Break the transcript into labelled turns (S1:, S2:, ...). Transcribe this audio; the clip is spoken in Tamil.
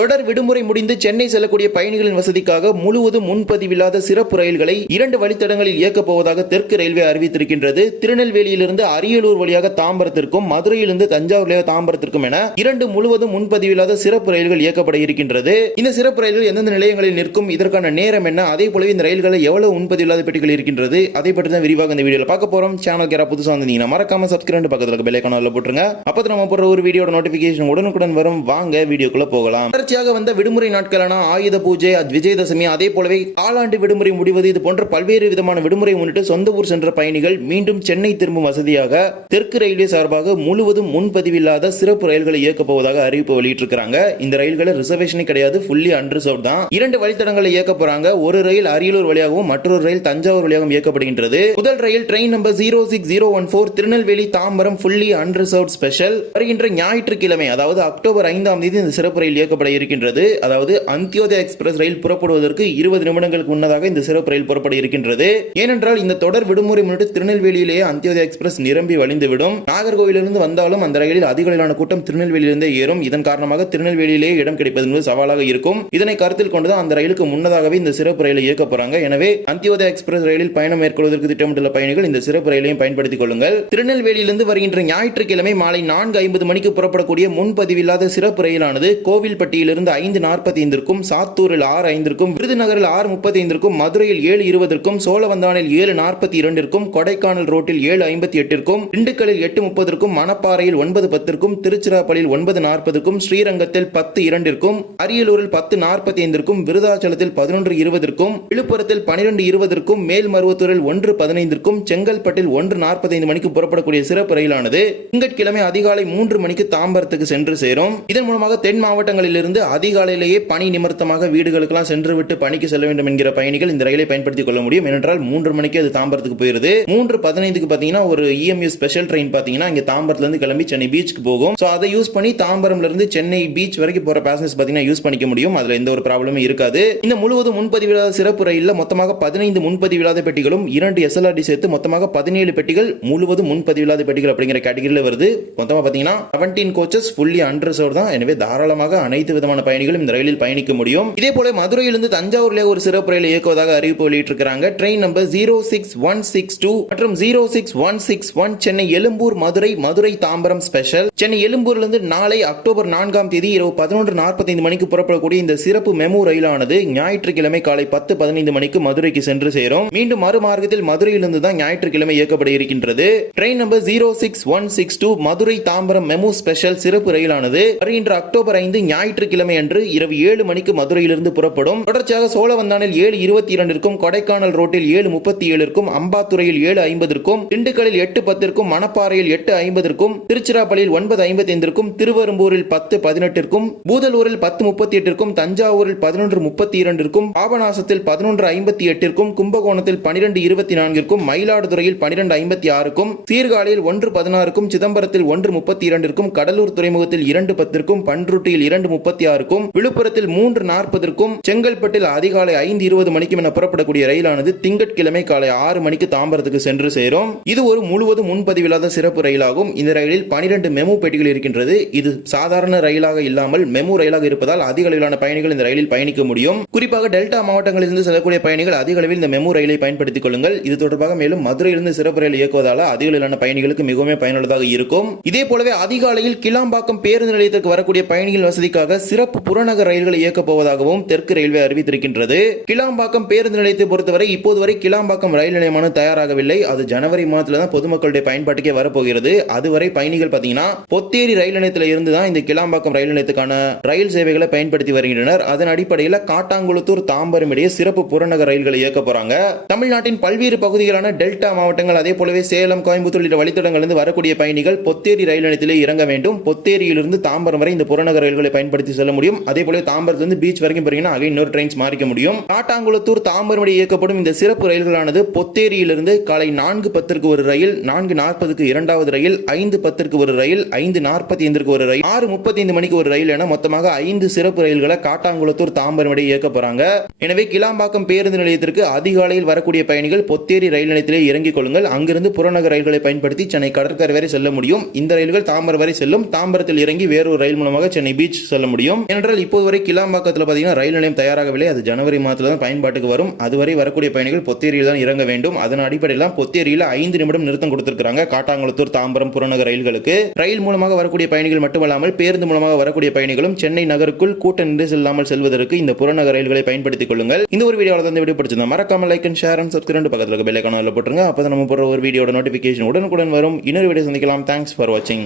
S1: தொடர் விடுமுறை முடிந்து சென்னை செல்லக்கூடிய பயணிகளின் வசதிக்காக முழுவதும் முன்பதிவில்லாத சிறப்பு ரயில்களை இரண்டு வழித்தடங்களில் இயக்கப் போவதாக தெற்கு ரயில்வே அறிவித்திருக்கின்றது. திருநெல்வேலியிலிருந்து அரியலூர் வழியாக தாம்பரத்திற்கும் மதுரையிலிருந்து தஞ்சாவூர் வழியாக தாம்பரத்திற்கும் என இரண்டு முழுவதும் முன்பதிவில்லாத சிறப்பு ரயில்கள் இயக்கப்பட இருக்கின்றது. இந்த சிறப்பு ரயில்கள் எந்தெந்த நிலையங்களில் நிற்கும் இதற்கான நேரம் என்ன? அதே போலவே இந்த ரயில்களில் எவ்வளவு முன்பதிவில்லாத பெட்டிகள் இருக்கின்றது? அதை பற்றி தான் விரிவாக இந்த வீடியோவில் பார்க்க போறோம். சேனல் யாரா புதுசாக வந்தீங்கன்னா மறக்காம சப்ஸ்கிரைப் பக்கத்தில் இருக்க போட்டுருங்க. அப்போ நம்ம போடுற ஒரு வீடியோட நோட்டிஃபிகேஷன் உடனுக்குடன் வரும். வாங்க வீடியோக்குள்ள போகலாம். தொடர்ச்சியாக வந்த விடுமுறை நாட்களான ஆயுத பூஜை விஜயதசமி அதே போலவே காலாண்டு விடுமுறை முடிவது இது போன்ற பல்வேறு விதமான விடுமுறை முன்னிட்டு சொந்த ஊர் சென்ற பயணிகள் மீண்டும் சென்னை திரும்பும் வசதியாக தெற்கு ரயில்வே சார்பாக முழுவதும் முன்பதிவில்லாத சிறப்பு ரயில்களை இயக்கப் போவதாக அறிவிப்பு வெளியிட்டிருக்கிறாங்க. இந்த ரயில்களை ரிசர்வேஷனே கிடையாது ஃபுல்லி அன்ரிசர்வ் தான். இரண்டு வழித்தடங்களை இயக்க போறாங்க. ஒரு ரயில் அரியலூர் வழியாகவும் மற்றொரு ரயில் தஞ்சாவூர் வழியாகவும் இயக்கப்படுகின்றது. முதல் ரயில் train number zero six zero one four Tirunelveli Tambaram fully unreserved special வருகின்ற ஞாயிற்றுக்கிழமை அதாவது அக்டோபர் ஐந்தாம் தேதி இந்த சிறப்பு ரயில் இயக்கப்பட இருக்கின்றது. அதாவது அந்தியோதயா எக்ஸ்பிரஸ் ரயில் புறப்படுவதற்கு இருபது நிமிடங்களுக்கு முன்னதாக இந்த சிறப்பு ரயில் புறப்பட இருக்கின்றது. ஏனென்றால் இந்த தொடர் விடுமுறை முன்னிட்டு திருநெல்வேலியிலேயே அந்தியோதயா எக்ஸ்பிரஸ் நிரம்பி வழிந்துவிடும். நாகர்கோவிலிருந்து வந்தாலும் அந்த ரயிலில் அதிக அளவிலான கூட்டம் திருநெல்வேலியிலிருந்தே ஏறும். இதன் காரணமாக திருநெல்வேலியிலேயே இடம் கிடைப்பது என்பது சவாலாக இருக்கும். இதனை கருத்தில் கொண்டுதான் அந்த ரயிலுக்கு முன்னதாகவே இந்த சிறப்பு ரயிலை இயக்க போறாங்க. எனவே அந்தியோதயா எக்ஸ்பிரஸ் ரயிலில் பயணம் மேற்கொள்வதற்கு திட்டமிட்டுள்ள பயணிகள் இந்த சிறப்பு ரயிலையும் பயன்படுத்திக் கொள்ளுங்கள். திருநெல்வேலியிலிருந்து வருகின்ற ஞாயிற்றுக்கிழமை மாலை நான்கு ஐம்பது மணிக்கு புறப்படக்கூடிய முன்பதிவில்லாத சிறப்பு ரயிலானது கோவில்பட்டி கோவில்பட்டியிலிருந்து ஐந்து நாற்பத்தி ஐந்திற்கும் சாத்தூரில் ஆறு ஐந்திற்கும் விருதுநகரில் ஆறு முப்பத்தி ஐந்திற்கும் மதுரையில் ஏழு இருபதற்கும் சோழவந்தானில் ஏழு நாற்பத்தி இரண்டிற்கும் கொடைக்கானல் ரோட்டில் ஏழு ஐம்பத்தி எட்டிற்கும் திண்டுக்கல்லில் எட்டு முப்பதற்கும் மணப்பாறையில் ஒன்பது பத்திற்கும் திருச்சிராப்பள்ளியில் ஒன்பது நாற்பதற்கும் ஸ்ரீரங்கத்தில் பத்து இரண்டிற்கும் அரியலூரில் பத்து நாற்பத்தி ஐந்திற்கும் விருதாச்சலத்தில் பதினொன்று இருபதற்கும் விழுப்புரத்தில் பனிரெண்டு இருபதற்கும் மேல்மருவத்தூரில் ஒன்று பதினைந்திற்கும் செங்கல்பட்டில் ஒன்று நாற்பத்தைந்து மணிக்கு புறப்படக்கூடிய சிறப்பு ரயிலானது திங்கட்கிழமை அதிகாலை மூன்று மணிக்கு தாம்பரத்துக்கு சென்று சேரும். இதன் மூலமாக தென் மாவட்டங்களிலிருந்து அதிகாலையிலேயே பணி நிமித்தமாக வீடுகளுக்கெல்லாம் சென்று விட்டு பணிக்கு செல்ல வேண்டும் என்கிற பயணிகள் இந்த ரயிலை பயன்படுத்திக் கொள்ள முடியும். ஏனென்றால் மூன்று மணிக்கு அது தாம்பரத்துக்கு போயிருது. மூன்று பதினைந்துக்கு பாத்தீங்கன்னா ஒரு இஎம்யூ ஸ்பெஷல் ட்ரெயின் பாத்தீங்கன்னா இங்க தாம்பரத்துல இருந்து கிளம்பி சென்னை பீச்சுக்கு போகும். சோ அதை யூஸ் பண்ணி தாம்பரம்ல இருந்து சென்னை பீச் வரைக்கும் போற பேசஞ்சர்ஸ் பாத்தீங்கன்னா யூஸ் பண்ணிக்க முடியும். அதுல எந்த ஒரு ப்ராப்ளமும் இருக்காது. இந்த முழுவதும் முன்பதிவில்லாத சிறப்பு ரயில்ல மொத்தமாக பதினைந்து முன்பதிவில்லாத பெட்டிகளும் இரண்டு எஸ்எல்ஆர்டி சேர்த்து மொத்தமாக பதினேழு பெட்டிகள் முழுவதும் முன்பதிவில்லாத பெட்டிகள் அப்படிங்கிற கேட்டகரியில் வருது. மொத்தமாக பாத்தீங்கன்னா செவன்டீன் கோச்சஸ் ஃபுல்லி அன்ரிசர்வ் தான். எனவே தாராளமாக அனைத்து விதமான பயணிகளும் இந்த ரயிலில் பயணிக்க முடியும். இதே போல மதுரையிலிருந்து தஞ்சாவூர்ல ஒரு சிறப்பு ரயில் இயக்குவதாக அறிவிப்பு வெளியிட்டிருக்கிறாங்க. Train number zero six one six two மற்றும் zero six one six one Chennai Egmore Madurai Madurai Tambaram special Chennai எழும்பூர்லிருந்து நாளை அக்டோபர் நான்காம் தேதி இரவு பதினொன்று நாற்பத்தைந்து மணிக்கு புறப்படக்கூடிய இந்த சிறப்பு மெமு ரயிலானது ஞாயிற்றுக்கிழமை காலை பத்து பதினைந்து மணிக்கு மதுரைக்கு சென்று சேரும். மீண்டும் மறுமார்க்கத்தில் மதுரையிலிருந்து தான் ஞாயிற்றுக்கிழமை இயக்கப்பட இருக்கின்றது. Train number zero six one six two Madurai Tambaram MEMU special சிறப்பு ரயிலானது. வருகின்ற அக்டோபர் ஐந்து ஞாயிற்றுக்கிழமை அன்று இரவு ஏழு மணிக்கு மதுரையிலிருந்து புறப்படும். தொடர்ச்சியாக சோழவந்தானில் ஏழு இருபத்தி இரண்டிற்கும் கொடைக்கானல் ரோட்டில் ஏழு முப்பத்தி ஏழுக்கும் அம்பாத்துறையில் ஏழு ஐம்பதற்கும் திண்டுக்கலில் எட்டு பத்திற்கும் மணப்பாறையில் எட்டு ஐம்பதற்கும் திருச்சிராப்பள்ளியில் ஒன்பது ஐம்பத்தி ஐந்திற்கும் திருவெரும்பூரில் பத்து பதினெட்டிற்கும் பூதலூரில் பத்து முப்பத்தி எட்டிற்கும் தஞ்சாவூரில் பதினொன்று முப்பத்தி இரண்டிற்கும் பாபநாசத்தில் பதினொன்று ஐம்பத்தி எட்டிற்கும் கும்பகோணத்தில் பனிரெண்டு இருபத்தி நான்கிற்கும் மயிலாடுதுறையில் பனிரெண்டு ஐம்பத்தி ஆறுக்கும் சீர்காழியில் ஒன்று பதினாறுக்கும் சிதம்பரத்தில் ஒன்று முப்பத்தி இரண்டிற்கும் கடலூர் துறைமுகத்தில் இரண்டு பத்திற்கும் பன்ருட்டியில் இரண்டு முப்பத்தி ஆறுக்கும் விழுப்புரத்தில் மூன்று நாற்பதற்கும் செங்கல்பட்டில் அதிகாலை ஐந்து இருபது மணிக்கும் என புறப்படக்கூடிய ரயிலானது திங்கட்கிழமை காலை ஆறு மணிக்கு தாம்பரத்துக்கு சென்று சேரும். இது ஒரு முழுவதும் முன்பதிவில்லாத சிறப்பு ரயிலாகும். இந்த ரயிலில் பனிரெண்டு மெமு பெட்டிகள் இருக்கின்றது. இது சாதாரண ரயிலாக இல்லாமல் மெமு ரயிலாக இருப்பதால் அதிக அளவிலான பயணிகள் இந்த ரயிலில் பயணிக்க முடியும். குறிப்பாக டெல்டா மாவட்டங்களிலிருந்து செல்லக்கூடிய பயணிகள் அதிக அளவில் இந்த மெமு ரயிலை பயன்படுத்திக் கொள்ளுங்கள். இது தொடர்பாக மேலும் மதுரையிலிருந்து சிறப்பு ரயில் இயக்குவதால் அதிக அளவிலான பயணிகளுக்கு மிகவும் பயனுள்ளதாக இருக்கும். இதே போலவே அதிகாலையில் கிளாம்பாக்கம் பேருந்து நிலையத்திற்கு வரக்கூடிய பயணிகள் வசதிக்காக சிறப்பு புறநகர் ரயில்களை இயக்கப் போவதாகவும் தெற்கு ரயில்வே அறிவித்திருக்கின்றது. கிளாம்பாக்கம் பேருந்து நிலையத்தை பொறுத்தவரை இப்போது வரை கிளாம்பாக்கம் ரயில் நிலையமானது தயாராகவில்லை. அது ஜனவரி மாதத்துல தான் பொதுமக்களுடைய பயன்பாட்டுக்கே வரப்போகிறது. அதுவரை பயணிகள் பாத்தீங்கன்னா பொத்தேரி ரயில் நிலையத்தில் இருந்து தான் இந்த கிளாம்பாக்கம் ரயில் நிலையத்துக்கான ரயில் சேவைகளை பயன்படுத்தி வருகின்றனர். அதன் அடிப்படையில் காட்டாங்குளத்தூர் தாம்பரம் இடையே சிறப்பு புறநகர் ரயில்களை இயக்க போறாங்க. தமிழ்நாட்டின் பல்வேறு பகுதிகளான டெல்டா மாவட்டங்கள் அதே போலவே சேலம் கோயம்புத்தூர் உள்ளிட்ட வழித்தடங்களிலிருந்து வரக்கூடிய பயணிகள் பொத்தேரி ரயில் நிலையத்திலே இறங்க வேண்டும். பொத்தேரியிலிருந்து தாம்பரம் வரை இந்த புறநகர் ரயில்களை பயன்படுத்தி செல்ல முடியும். அதே போல தாம்பரத்திலிருந்து பீச் வரைக்கும் போறீங்கன்னா அங்கே இன்னொரு ட்ரெயின்ஸ் மாறிக்க முடியும். காட்டாங்குளத்தூர் தாம்பரம் இயக்கப்படும் இந்த சிறப்பு ரயில்களானது பொத்தேரியிலிருந்து காலை நான்கு பத்திற்கு ஒரு ரயில் நான்கு நாற்பதுக்கு இரண்டாவது ரயில் ஐந்து பத்திற்கு ஒரு ரயில் ஐந்து நாற்பத்தி ஐந்திற்கு ஒரு ரயில் ஆறு முப்பத்தி ஐந்து மணிக்கு ஒரு ரயில் என மொத்தமாக ஐந்து சிறப்பு ரயில்களை காட்டாங்குளத்தூர் தாம்பரம் இடையே இயக்க போறாங்க எனவே கிளாம்பாக்கம் பேருந்து நிலையத்திற்கு அதிகாலையில் வரக்கூடிய பயணிகள் பொத்தேரி ரயில் நிலையத்திலே இறங்கிக் கொள்ளுங்கள். அங்கிருந்து புறநகர் ரயில்களை பயன்படுத்தி சென்னை கடற்கரை வரை செல்ல முடியும். இந்த ரயில்கள் தாம்பரம் வரை செல்லும். தாம்பரத்தில் இறங்கி வேறொரு ரயில் மூலமாக சென்னை பீச் செல்ல முடியும். முடியும். ஏனென்றால் இப்போது வரை கிளாம்பாக்கத்தில் பார்த்தீங்கன்னா ரயில் நிலையம் தயாராகவில்லை. அது ஜனவரி மாதத்தில் தான் பயன்பாட்டுக்கு வரும். அதுவரை வரக்கூடிய பயணிகள் பொத்தேரியில் தான் இறங்க வேண்டும். அதன் அடிப்படையில் தான் பொத்தேரியில் ஐந்து நிமிடம் நிறுத்தம் கொடுத்திருக்காங்க காட்டாங்குளத்தூர் தாம்பரம் புறநகர் ரயில்களுக்கு. ரயில் மூலமாக வரக்கூடிய பயணிகள் மட்டுமல்லாமல் பேருந்து மூலமாக வரக்கூடிய பயணிகளும் சென்னை நகருக்குள் கூட்ட நெரிசல் இல்லாமல் செல்வதற்கு இந்த புறநகர் ரயில்களை பயன்படுத்திக் கொள்ளுங்கள். இந்த ஒரு வீடியோவில் தான் வீடியோ பிடிச்சிருந்தா மறக்காம like and share and subscribe பக்கத்தில் இருக்க பெல் ஐக்கானில் போட்டுருங்க. அப்போ நம்ம போடுற ஒரு வீடியோட நோட்டிஃபிகேஷன் உடனுக்குடன் வரும். இன்னொரு வீடியோ சந்திக்கலாம். தேங்க்ஸ் ஃபார் வாட்சிங்